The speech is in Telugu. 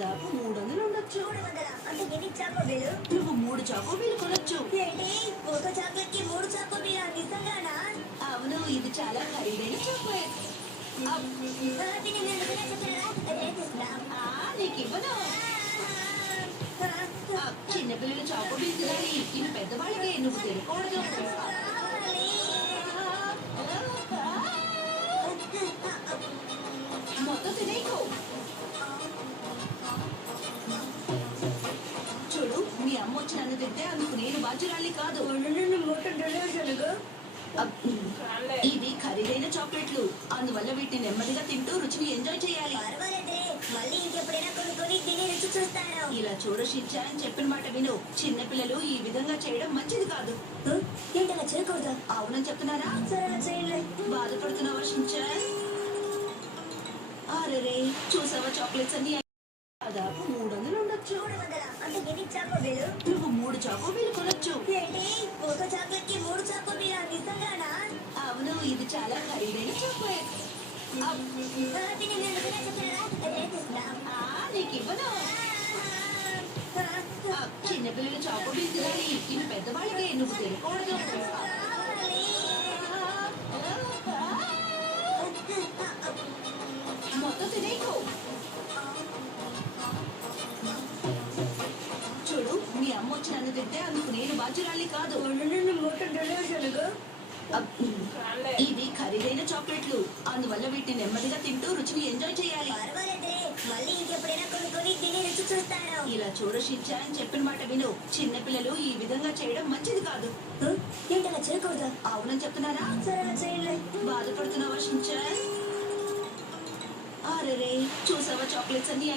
దాదాపు 300 ఉండొచ్చు. 300 అంటే ఎన్ని చాకోబీలు? నువ్వు 3 చాకోబీలు కొనొచ్చు. ఏంటి ఒక చాక్లెట్ కి 3 చాకోబీలా? నిజంగానా? అవును, ఇది చాలా ఖరీదైన చాక్లెట్. దీన్ని నేను నిజంగా చెప్పారా? రేపిస్తాం. నీకు ఇవ్వను. చిన్నపిల్లలు చాకోబీలు తినాలి. ఇవి పెద్దవాళ్ళకే, నువ్వు తినకూడదు. మొత్తం తినేకు. చూడు, మీ అమ్మ వచ్చి నన్ను తింటే అందుకు నేను బాధ్యురాలి కాదు. ఇది ఖరీదైన చాక్లెట్లు, అందువల్ల వీటిని నెమ్మదిగా తింటూ రుచిని ఎంజాయ్ చేయాలి. పర్వాలేదే, మళ్ళీ ఇంకెప్పుడైనా కొనుక్కొని తిని రుచి చూస్తాను. ఇలా చూడు షిన్చాన్, చెప్పిన మాట విను. చిన్నపిల్లలు ఈ విధంగా చేయడం మంచిది కాదు. ఏంటలా చేయకూడదు? అవునని చెప్తున్నారా? సరే చేయలే. బాధపడుతున్నావా షిన్చాన్? అరే, చూసావా చాక్లెట్స్ అన్ని దాదాపు 300 ఉండొచ్చు. 300 అంటే ఎన్ని చాకోబీలు? నువ్వు 3 చాకోబీలు కొనొచ్చు. ఏంటి ఒక చాక్లెట్ కి 3 చాకోబీలా? నిజంగానా? అవును, ఇది చాలా ఖరీదైన చాక్లెట్. దీన్ని నేను నిజంగా చెప్పారా? రేపిస్తాం. నీకు ఇవ్వను. చిన్నపిల్లలు చాకోబీలు తినాలి. ఇవి పెద్దవాళ్ళకే, నువ్వు తినకూడదు. మొత్తం తినేకు. చూడు, మీ అమ్మ వచ్చి నన్ను తింటే అందుకు నేను బాధ్యురాలి కాదు. ఇది ఖరీదైన చాక్లెట్లు, అందువల్ల వీటిని నెమ్మదిగా తింటూ రుచిని ఎంజాయ్ చేయాలి. పర్వాలేదే, మళ్ళీ ఇంకెప్పుడైనా కొనుక్కొని తిని రుచి చూస్తాను. ఇలా చూడు షిన్చాన్, చెప్పిన మాట విను. చిన్నపిల్లలు ఈ విధంగా చేయడం మంచిది కాదు. ఏంటలా చేయకూడదు? అవునని చెప్తున్నారా? సరే చేయలే. బాధపడుతున్నావా షిన్చాన్? అరే, చూసావా చాక్లెట్స్ అన్ని